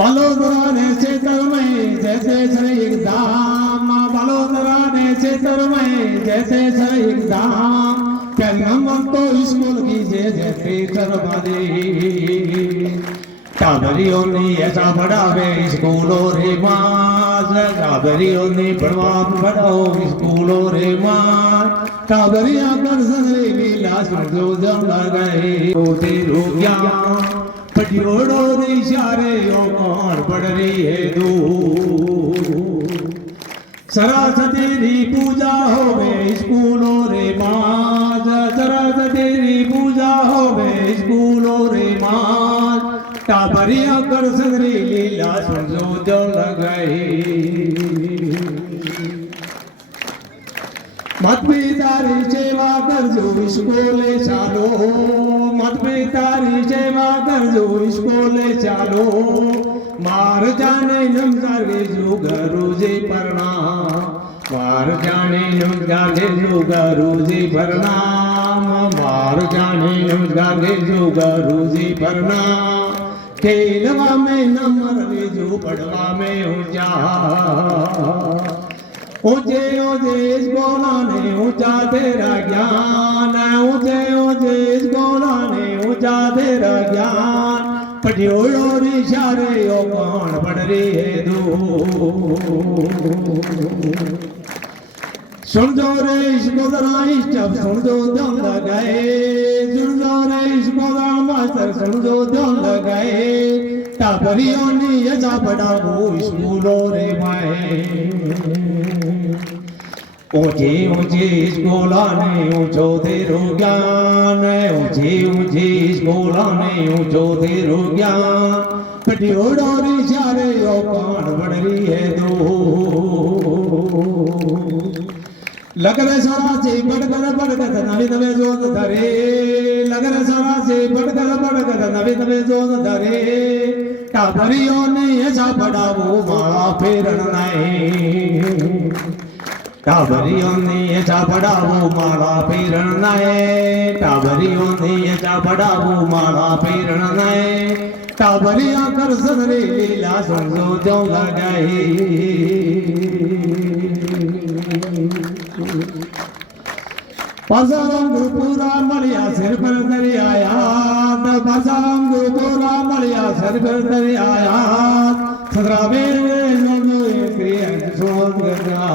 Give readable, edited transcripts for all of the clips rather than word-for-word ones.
बलोदरा ने क्षेत्र में जैसे श्री धाम, बलोदरा ने क्षेत्र में जैसे श्री धाम, कैलम तो स्कूल की जैसे चरबादे काबरियों ने ऐसा बढ़ावे स्कूलों रे मास, काबरियों ने बढ़ाओ स्कूलों रे मास, काबरिया कर सदरे लीला सुनो जम लगाए ओते रोगिया पटियोड़ो रे इशारे ओ कौन पढ़ रही है दो सरस्वती री पूजा होवे स्कूलों रे मास, सरस्वती री पूजा होवे स्कूलों रे मास, काबरिया कर सदरी लीला सुनो जो लगाई मत पितारी सेवा करजो स्कूले चालो, मत पितारी सेवा करजो स्कूले चालो, मार जाने नमस्कार जो गुरु जी प्रणाम, मार जाने नमस्कार जो गुरु जी प्रणाम, मार जाने नमस्कार जो गुरु जी प्रणाम, खेलवा में नंबर जो पढ़वा में ऊंचा, ऊंचे ऊंचे इस गोला ने ऊंचा तेरा ज्ञान, ऊंचे ऊंचे इस गोला ने ऊंचा तेरा ज्ञान, पटियोड़ो रे इशारे ओ कौन पढ़ रही है दो सुन जो रे इसको जरा जब सुन जो दम लगाए, सुन जो रे इसको जरा मास्टर सुन जो दम लगाए, टाबरियों ने ऐसा बड़ा वो स्कूलों रे माए ऊंचे ऊंचे स्कूलों ने ऊंचो तेरो ज्ञान, ऊंचे ऊंचे स्कूलों ने ऊंचो तेरो ज्ञान, पटियोड़ो रे इशारे ओ कौन बढ़ रही है दो लगरे सारा से बढ़कर नवे नवे जोत धरे, लगरे सारा से बढ़कर नवे नवे जोत धरे, काबरियों ने ऐसा बड़ा वो माला फेरन नाए, काबरियों ने ऐसा बड़ा वो माला फेरन नाए, काबरियों ने ऐसा बड़ा वो माला फेरन नाए, काबरिया कर सदरे लीला सुनो जो लगाए पसंग पूरा मलिया सिर पर दरियाया, पसंग पूरा मलिया सिर पर दरियाया, सदरा मेरे लोगों के सोच गया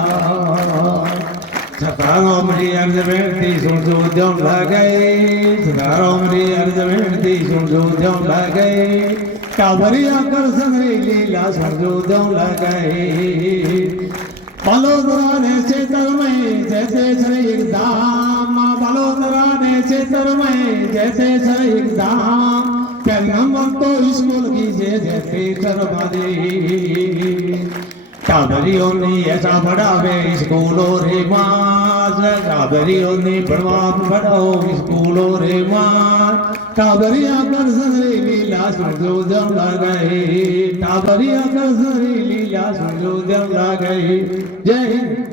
सतारों मेरी अर्ज बेटी सुन जो जम लगाए, सतारों मेरी अर्ज बेटी सुन जो जम लगाए, काबरिया कर सदरी लीला सुन जो जम लगाए बलोदरा ने क्षेत्र में जैसे श्री धाम, बलोदरा ने क्षेत्र में जैसे श्री धाम, कैलम तो स्कूल की जैसे चरबादे काबरियों ने ऐसा बढ़ावे स्कूलों रे मास, काबरियों ने बढ़ाओ स्कूलों रे मास, काबरिया कर सदरी लीला सुनो जम लगाए, काबरिया कर सदरी लीला सुनो जम लगाए। जय हिंद।